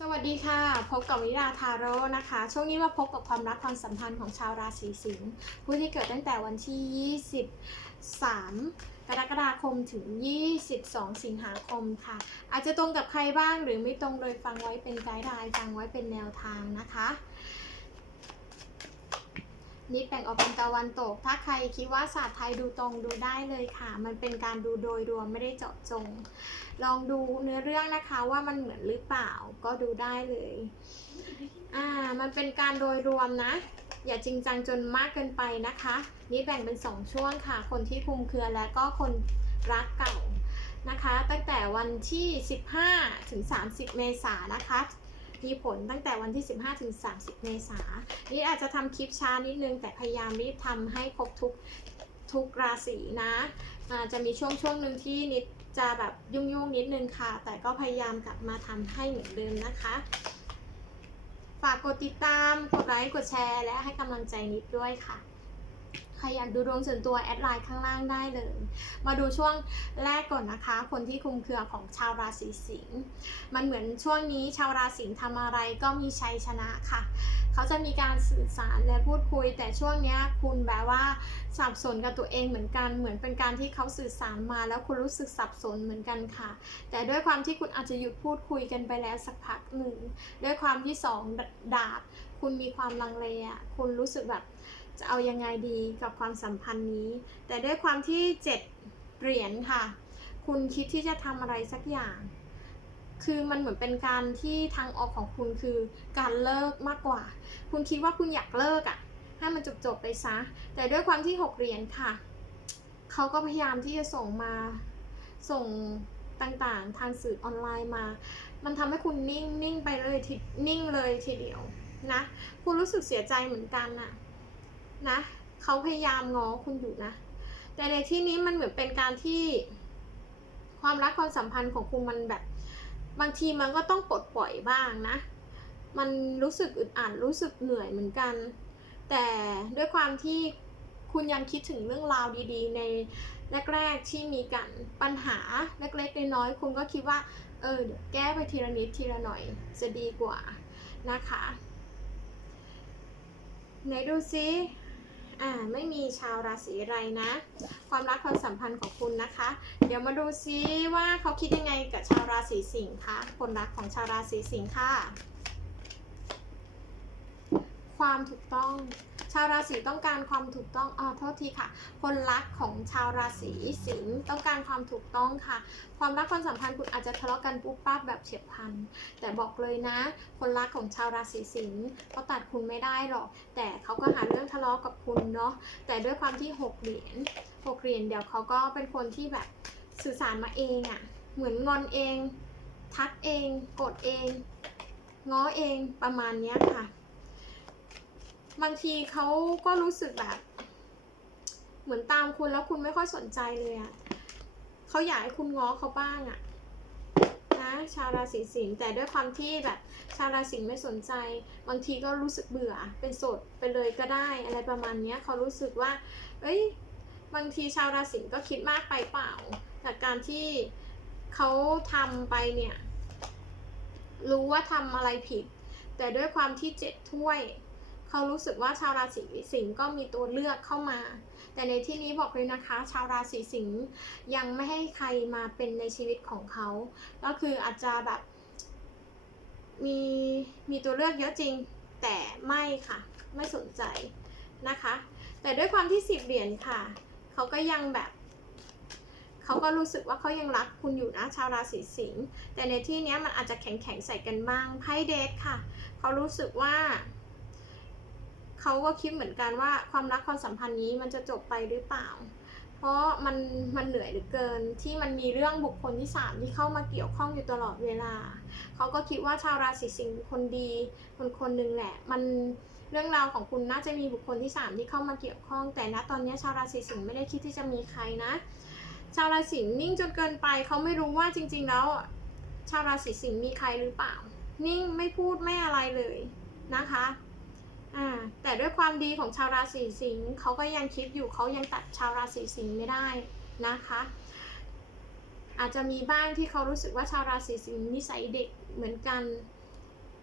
สวัสดีค่ะ พบกับวิราทาโร่นะคะ ช่วงนี้มาพบกับความรักความสัมพันธ์ของชาวราศีสิงห์ผู้ที่เกิดตั้งแต่วันที่ 23 กรกฎาคมถึง 22 สิงหาคมค่ะ อาจจะตรงกับใครบ้างหรือไม่ตรงโดยฟังไว้เป็นไกด์ไลน์ฟังไว้เป็นแนวทางนะคะ นี่แบ่งออกเป็นตะวันตก ถ้าใครคิดว่าศาสตร์ไทยดูตรงดูได้เลยค่ะ มันเป็นการดูโดยรวมไม่ได้เจาะจง ลองดูเนื้อเรื่องนะคะว่ามันเหมือนหรือเปล่าก็ดูได้เลย อ่า มันเป็นการโดยรวมนะ อย่าจริงจังจนมากเกินไปนะคะ นี่แบ่งเป็น2ช่วงค่ะ คนที่คุมเครือและก็คนรักเก่านะคะ ตั้งแต่วันที่ 15 ถึง 30 เมษายนนะคะ มีผลตั้งแต่วันที่ 15ถึง30 เมษายนนี่อาจจะทำคลิปช้านิดนึง แต่พยายามรีบทำให้ครบทุกทุกราศีนะจะมีช่วงช่วงหนึ่งที่นิดจะแบบยุ่งยุ่งนิดนึงค่ะ แต่ก็พยายามกลับมาทำให้เหมือนเดิมนะคะ ฝากกดติดตาม กดไลค์ กดแชร์ และให้กำลังใจนิดด้วยค่ะ ครอยากดูดวงส่วนตัวแอดไลน์ข้างล่างได้เลย มาดูช่วงแรกก่อนนะคะ คนที่คุมเครือของชาวราศีสิงห์มันเหมือนช่วงนี้ชาวราศีสิงห์ทำอะไรก็มีชัยชนะค่ะ เขาจะมีการสื่อสารและพูดคุย แต่ช่วงนี้คุณแบบว่าสับสนกับตัวเองเหมือนกัน เหมือนเป็นการที่เขาสื่อสารมา แล้วคุณรู้สึกสับสนเหมือนกันค่ะ แต่ด้วยความที่คุณอาจจะหยุดพูดคุยกันไปแล้วสักพักหนึ่งด้วยความที่สองดาบคุณมีความลังเลอะคุณรู้สึกแบบ จะเอายังไงดีกับความสัมพันธ์นี้ แต่ด้วยความที่เจ็ดเหรียญค่ะ คุณคิดที่จะทำอะไรสักอย่าง คือมันเหมือนเป็นการที่ทางออกของคุณคือการเลิกมากกว่า คุณคิดว่าคุณอยากเลิกอะ่ะ ให้มันจบๆไปซะ แต่ด้วยความที่หกเหรียญค่ะ เขาก็พยายามที่จะส่งมาส่งต่างๆ ทางสื่อออนไลน์มา มันทำให้คุณนิ่งนิ่งไปเลยทีนิ่งเลยทีเดียวนะ คุณรู้สึกเสียใจเหมือนกันน่ะ นะเขาพยายามง้อคุณอยู่นะ แต่ในที่นี้มันเหมือนเป็นการที่ความรักความสัมพันธ์ของคุณมันแบบ บางทีมันก็ต้องปลดปล่อยบ้างนะ มันรู้สึกอึดอัดรู้สึกเหนื่อยเหมือนกัน แต่ด้วยความที่คุณยังคิดถึงเรื่องราวดีๆ ในแรกๆที่มีกันปัญหาเล็กๆน้อยๆคุณก็คิดว่า เออเดี๋ยวแก้ไปทีละนิดทีละหน่อยจะดีกว่านะคะ ไหนดูซิ อ่าไม่มีชาวราศีอะไรนะ ความรักความสัมพันธ์ของคุณนะคะ เดี๋ยวมาดูซิว่าเขาคิดยังไงกับชาวราศีสิงค์คะคนรักของชาวราศีสิงค์ค่ะ ความถูกต้อง ชาวราศีต้องการความถูกต้องอ๋อโทษทีค่ะ คนรักของชาวราศีสิงห์ต้องการความถูกต้องค่ะ ความรักความสัมพันธ์คุณอาจจะทะเลาะกันปุ๊บปั๊บแบบเฉียบพลัน แต่บอกเลยนะ คนรักของชาวราศีสิงห์เขาตัดคุณไม่ได้หรอก แต่เขาก็หาเรื่องทะเลาะกับคุณเนาะ แต่ด้วยความที่หกเหรียญหกเหรียญเดี๋ยวเขาก็เป็นคนที่แบบสื่อสารมาเองอะ่ะ เหมือนงอนเอง ทักเองกรธเอง ง้อเองประมาณนี้ค่ะ บางทีเขาก็รู้สึกแบบ เหมือนตามคุณแล้วคุณไม่ค่อยสนใจเลยอะเขาอยากให้คุณง้อเขาบ้างอะนะชาวราศีสิงห์แต่ด้วยความที่แบบ ชาวราศีไม่สนใจ บางทีก็รู้สึกเบื่อ เป็นโสดไปเลยก็ได้ อะไรประมาณเนี้ยเขารู้สึกว่า เอ้ยบางทีชาวราศีก็คิดมากไปเปล่าจากการที่เขาทำไปเนี่ย รู้ว่าทำอะไรผิด แต่ด้วยความที่เจ็ดถ้วย เขารู้สึกว่าชาวราศีสิงห์ก็มีตัวเลือกเข้ามา แต่ในที่นี้บอกเลยนะคะ ชาวราศีสิงห์ยังไม่ให้ใครมาเป็นในชีวิตของเขา ก็คืออาจจะแบบมีมีตัวเลือกเยอะจริง แต่ไม่ค่ะ ไม่สนใจนะคะ แต่ด้วยความที่สิบเหรียญค่ะ เขาก็ยังแบบเขาก็รู้สึกว่าเขายังรักคุณอยู่นะชาวราศีสิงห์แต่ในที่นี้มันอาจจะแข็งแข็งใส่กันบ้างไพ่เดทค่ะ เขารู้สึกว่า เขาก็คิดเหมือนกันว่าความรักความสัมพันธ์นี้มันจะจบไปหรือเปล่า เพราะมันมันเหนื่อยเหลือเกินที่มันมีเรื่องบุคคลที่สามที่เข้ามาเกี่ยวข้องอยู่ตลอดเวลา เขาก็คิดว่าชาวราศีสิงห์คนดี คนคนหนึ่งแหละ มันเรื่องราวของคุณน่าจะมีบุคคลที่สามที่เข้ามาเกี่ยวข้อง แต่ณตอนนี้ชาวราศีสิงห์ไม่ได้คิดที่จะมีใครนะ ชาวราศีสิงห์นิ่งจนเกินไปเขาไม่รู้ว่าจริง ๆ แล้ว ชาวราศีสิงห์มีใครหรือเปล่า นิ่งไม่พูดไม่อะไรเลยนะคะ อ่าแต่ด้วยความดีของชาวราศีสิงห์เขาก็ยังคิดอยู่เขายังตัดชาวราศีสิงห์ไม่ได้นะคะ อาจจะมีบ้างที่เขารู้สึกว่าชาวราศีสิงห์นิสัยเด็กเหมือนกัน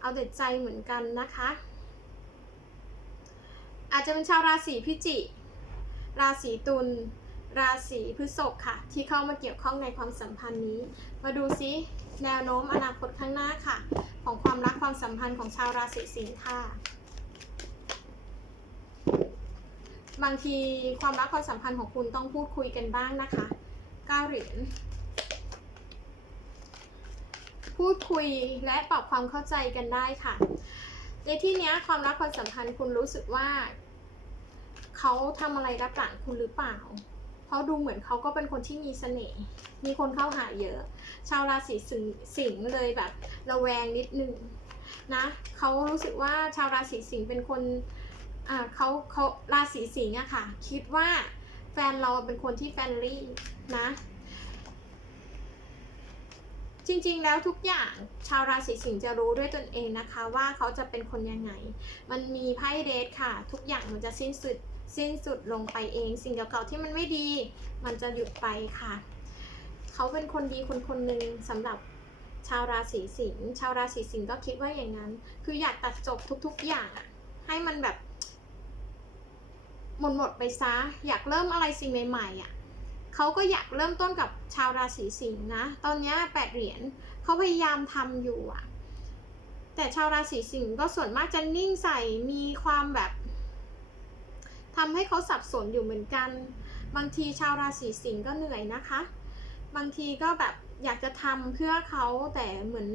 เอาแต่ใจเหมือนกันนะคะ อาจจะเป็นชาวราศีพิจิกราศีตุลราศีพฤษภค่ะ ที่เข้ามาเกี่ยวข้องในความสัมพันธ์นี้ มาดูซิแนวโน้มอนาคตข้างหน้าค่ะ ของความรักความสัมพันธ์ของชาวราศีสิงค์ค่ะ บางทีความรักความสัมพันธ์ของคุณต้องพูดคุยกันบ้างนะคะเก้าเหรียญพูดคุยและปรับความเข้าใจกันได้ค่ะ ในที่นี้ความรักความสัมพันธ์คุณรู้สึกว่า เขาทำอะไรรับหลังคุณหรือเปล่า เพราะดูเหมือนเขาก็เป็นคนที่มีเสน่ห์มีคนเข้าหาเยอะ ชาวราศีสิงสิงห์เลยแบบ ระแวงนิดนึงนะเขารู้สึกว่าชาวราศีสิงห์เป็นคน อ่าเขาเขาราศีสิงห์อะค่ะ คิดว่าแฟนเราเป็นคนที่แฟนลี่นะ จริงๆแล้วทุกอย่างชาวราศีสิงห์จะรู้ด้วยตนเองนะคะ ว่าเขาจะเป็นคนยังไง มันมีไพ่เดทค่ะ ทุกอย่างมันจะสิ้นสุดสิ้นสุดลงไปเอง สิ่งเก่าๆที่มันไม่ดี มันจะหยุดไปค่ะ เขาเป็นคนดีคนคนหนึ่งสำหรับชาวราศีสิงห์ชาวราศีสิงห์ก็คิดว่าอย่างนั้น คืออยากตัดจบทุก ๆอย่างให้มันแบบ หมดหมดไปซะ อยากเริ่มอะไรสิ่งใหม่ๆอะ่ะเขาก็อยากเริ่มต้นกับชาวราศีสิงห์นะ ตอนนี้แปดเหรียญเขาพยายามทำอยู่อะ่ะ แต่ชาวราศีสิงห์ก็ส่วนมากจะนิ่งใส่มีความแบบทำให้เขาสับสนอยู่เหมือนกัน บางทีชาวราศีสิงห์ก็เหนื่อยนะคะ บางทีก็แบบอยากจะทำเพื่อเขาแต่เหมือน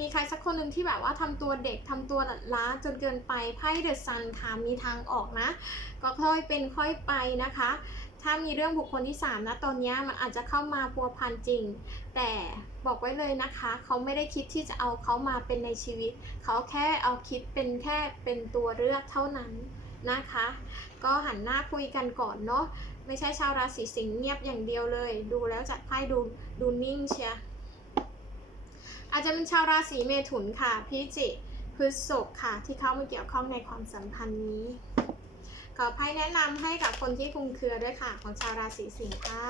มีใครสักคนหนึ่งที่แบบว่าทำตัวเด็กทำตัวหลัดล้าจนเกินไปไพ่เดอะซันค่ะมีทางออกนะ ก็ค่อยเป็นค่อยไปนะคะ ถ้ามีเรื่องบุคคลที่ 3 นะ ตอนนี้มันอาจจะเข้ามาพัวพันจริง แต่บอกไว้เลยนะคะ เขาไม่ได้คิดที่จะเอาเขามาเป็นในชีวิต เขาแค่เอาคิดเป็นแค่เป็นตัวเลือกเท่านั้นนะคะ ก็หันหน้าคุยกันก่อนเนาะไม่ใช่ชาวราศีสิงห์เงียบอย่างเดียวเลย ดูแล้วจัดไพ่ดูดูนิ่งเชีย อาจจะเป็นชาวราศีเมถุนค่ะ พิจิกพฤษภค่ะ ที่เข้ามาเกี่ยวข้องในความสัมพันธ์นี้ ขอไพ่แนะนำให้กับคนที่คลุมเครือด้วยค่ะ ของชาวราศีสิงค์ค่ะ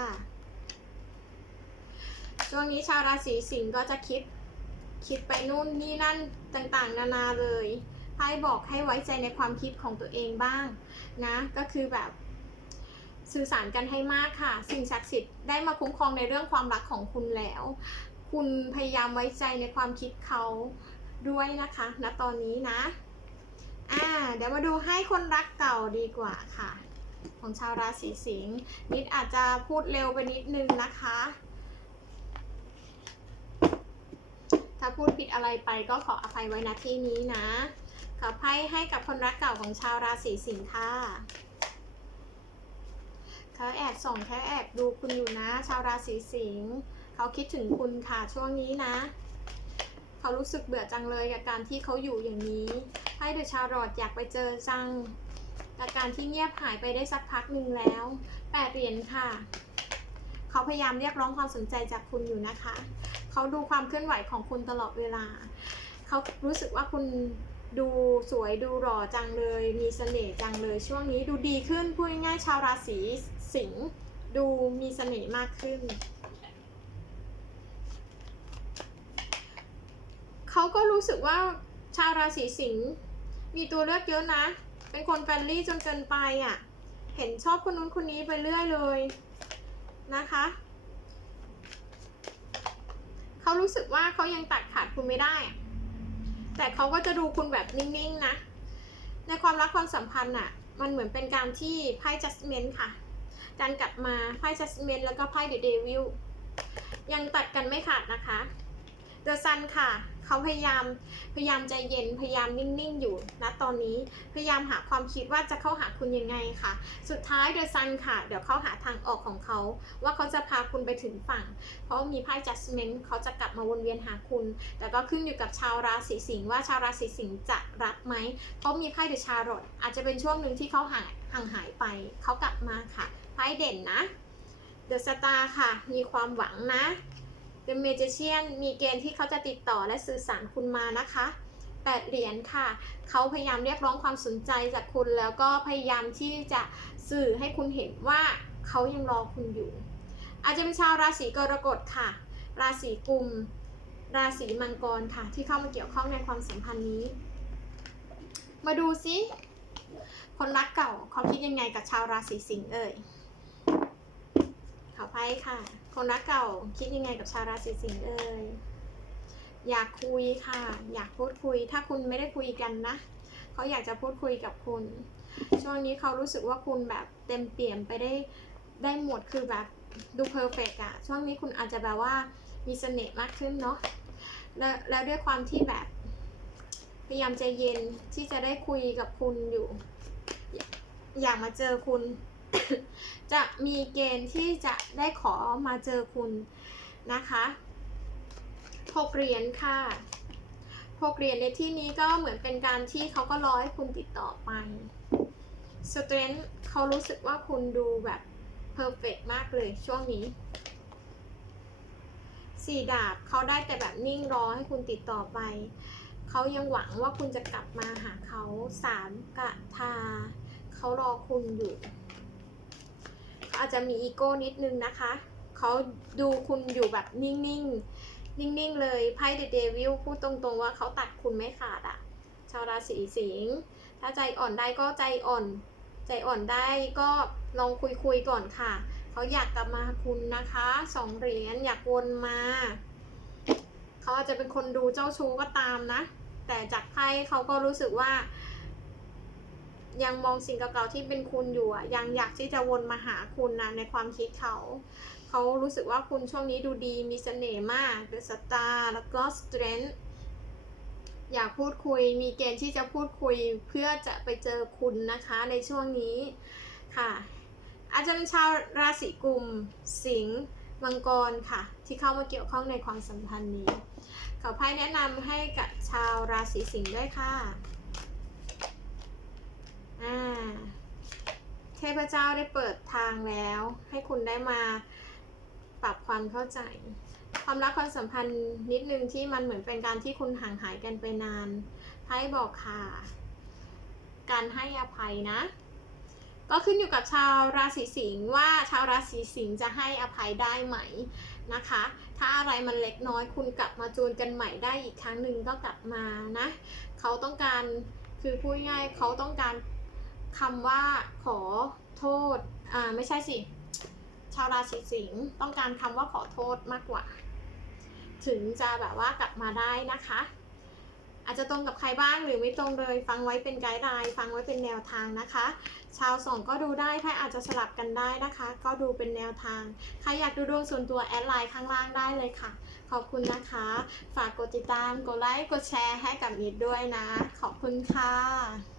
ช่วงนี้ชาวราศีสิงห์ก็จะคิดคิดไปนู่นนี่นั่นต่างๆ นานาเลยไพ่บอกให้ไว้ใจในความคิดของตัวเองบ้างนะ ก็คือแบบสื่อสารกันให้มากค่ะ สิ่งศักดิ์สิทธิ์ได้มาคุ้มครองในเรื่องความรักของคุณแล้ว คุณพยายามไว้ใจในความคิดเขาด้วยนะคะณตอนนี้นะ อ่า เดี๋ยวมาดูให้คนรักเก่าดีกว่าค่ะ ของชาวราศีสิงห์นิดอาจจะพูดเร็วไปนิดนึงนะคะ ถ้าพูดผิดอะไรไปก็ขออภัยไว้ณที่นี้นะ ขอไพ่ให้กับคนรักเก่าของชาวราศีสิงห์ค่ะเขาแอบส่องเขาแอบดูคุณอยู่นะ ชาวราศีสิงห์ เขาคิดถึงคุณค่ะช่วงนี้นะ เขารู้สึกเบื่อจังเลยกับการที่เขาอยู่อย่างนี้ ให้เดอะชาร์ลอตอยากไปเจอจังกับการที่เงียบหายไปได้สักพักหนึ่งแล้วแปดเหรียญค่ะ เขาพยายามเรียกร้องความสนใจจากคุณอยู่นะคะ เขาดูความเคลื่อนไหวของคุณตลอดเวลา เขารู้สึกว่าคุณดูสวยดูหล่อจังเลย มีเสน่ห์จังเลย ช่วงนี้ดูดีขึ้นพูดง่ายๆชาวราศีสิงห์ดูมีเสน่ห์มากขึ้น เขา ก็รู้สึกว่าชาวราศีสิงห์มีตัวเลือกเยอะนะ เป็นคนแฟนลี่จนเกินไปอะ่ะ เห็นชอบคนนู้นคนนี้ไปเรื่อยเลยนะคะ เขารู้สึกว่าเขายังตัดขาดคุณไม่ได้ แต่เขาก็จะดูคุณแบบนิ่งๆนะ ในความรักความสัมพันธ์อะ มันเหมือนเป็นการที่ไพ่ judgment ค่ะ การกลับมาไพ่ judgment แล้วก็ไพ่ the devil ยังตัดกันไม่ขาดนะคะ The Sun ค่ะ เขาพยายามพยายามใจเย็นพยายามนิ่งๆอยู่นะตอนนี้พยายามหาความคิดว่าจะเข้าหาคุณยังไงค่ะ สุดท้าย The Sun ค่ะ เดี๋ยวเขาหาทางออกของเขา ว่าเขาจะพาคุณไปถึงฝั่ง เพราะมีไพ่ Judgment เขาจะกลับมาวนเวียนหาคุณ แต่ก็ขึ้นอยู่กับชาวราศีสิงห์ว่าชาวราศีสิงห์จะรับไหมเพราะมีไพ่เดอะชาร์ลอตอาจจะเป็นช่วงหนึ่งที่เขาห่างห่างหายไปเขากลับมาค่ะไพ่เด่นนะเดอะสตาร์ค่ะ มีความหวังนะ เป็นเมจิเชียนมีเกณฑ์ที่เขาจะติดต่อและสื่อสารคุณมานะคะแปดเหรียญค่ะ เขาพยายามเรียกร้องความสนใจจากคุณแล้วก็พยายามที่จะสื่อให้คุณเห็นว่าเขายังรอคุณอยู่ อาจจะเป็นชาวราศีกรกฎค่ะ ราศีกุม ราศีมังกรค่ะ ที่เข้ามาเกี่ยวข้องในความสัมพันธ์นี้ มาดูซิ คนรักเก่าเขาคิดยังไงกับชาวราศีสิงห์เอ่ยขอไปค่ะ คนรักเก่าคิดยังไงกับชาวราศีสิงห์เอ่ยอยากคุยค่ะ อยากพูดคุย ถ้าคุณไม่ได้คุยกันนะเขาอยากจะพูดคุยกับคุณ ช่วงนี้เขารู้สึกว่าคุณแบบเต็มเปี่ยมไปได้ได้หมดคือแบบดูเพอร์เฟกอะช่วงนี้คุณอาจจะแบบว่ามีเสน่ห์มากขึ้นเนาะแล้วแล้วด้วยความที่แบบพยายามใจเย็นที่จะได้คุยกับคุณอยู่ อยอยากมาเจอคุณ จะมีเกณฑ์ที่จะได้ขอมาเจอคุณนะคะหกเหรียญค่ะหกเหรียญในที่นี้ก็เหมือนเป็นการที่เขาก็รอให้คุณติดต่อไปสเตรนท์เขารู้สึกว่าคุณดูแบบเพอร์เฟกมากเลยช่วงนี้สี่ดาบเขาได้แต่แบบนิ่งรอให้คุณติดต่อไป เขายังหวังว่าคุณจะกลับมาหาเขาสามกะทา เขารอคุณอยู่ อาจจะมีอีโก้นิดนึงนะคะเขาดูคุณอยู่แบบนิ่งๆ นิ่งๆ เลยไพ่เดเดวิลพูดตรงๆว่าเขาตัดคุณไม่ขาดอะชาวราศีสิงห์ถ้าใจอ่อนได้ก็ใจอ่อน ใจอ่อนได้ก็ลองคุยๆก่อนค่ะ เขาอยากกลับมาคุณนะคะสองเหรียญอยากวนมาเขาอาจจะเป็นคนดูเจ้าชู้ก็ตามนะ แต่จากไพ่เขาก็รู้สึกว่า ยังมองสิ่งเก่าๆที่เป็นคุณอยู่อะยังอยากที่จะวนมาหาคุณนะในความคิดเขา เขารู้สึกว่าคุณช่วงนี้ดูดีมีเสน่ห์มากเป็นสตาร์แล้วก็สเตรน g ์อยากพูดคุยมีเกณฑ์ที่จะพูดคุยเพื่อจะไปเจอคุณนะคะในช่วงนี้ค่ะอาจจะเป็นชาวราศีกุม สิงห์มังกรค่ะ ที่เข้ามาเกี่ยวข้องในความสัมพันธ์นี้ขอไพ่แนะนำให้กับชาวราศีสิงห์ด้วยค่ะ อ่าเทพเจ้าได้เปิดทางแล้ว ให้คุณได้มาปรับความเข้าใจ ความรักความสัมพันธ์นิดนึงที่มันเหมือนเป็นการที่คุณห่างหายกันไปนานไพ่บอกค่ะ การให้อภัยนะ ก็ขึ้นอยู่กับชาวราศีสิงห์ว่าชาวราศีสิงห์จะให้อภัยได้ไหมนะคะ ถ้าอะไรมันเล็กน้อยคุณกลับมาจูนกันใหม่ได้อีกครั้งหนึ่งก็กลับมานะ เขาต้องการคือพูดง่ายเขาต้องการ คำว่าขอโทษ อ่าไม่ใช่สิ ชาวราศีสิงห์ต้องการคำว่าขอโทษมากกว่า ถึงจะแบบว่ากลับมาได้นะคะ อาจจะตรงกับใครบ้างหรือไม่ตรงเลย ฟังไว้เป็นไกด์ไลน์ฟังไว้เป็นแนวทางนะคะ ชาวสองก็ดูได้ถ้าอาจจะสลับกันได้นะคะ ก็ดูเป็นแนวทาง ใครอยากดูดวงส่วนตัวแอดไลน์ข้างล่างได้เลยค่ะ ขอบคุณนะคะ ฝากกดติดตามกดไลค์กดแชร์ให้กับมิดด้วยนะ ขอบคุณค่ะ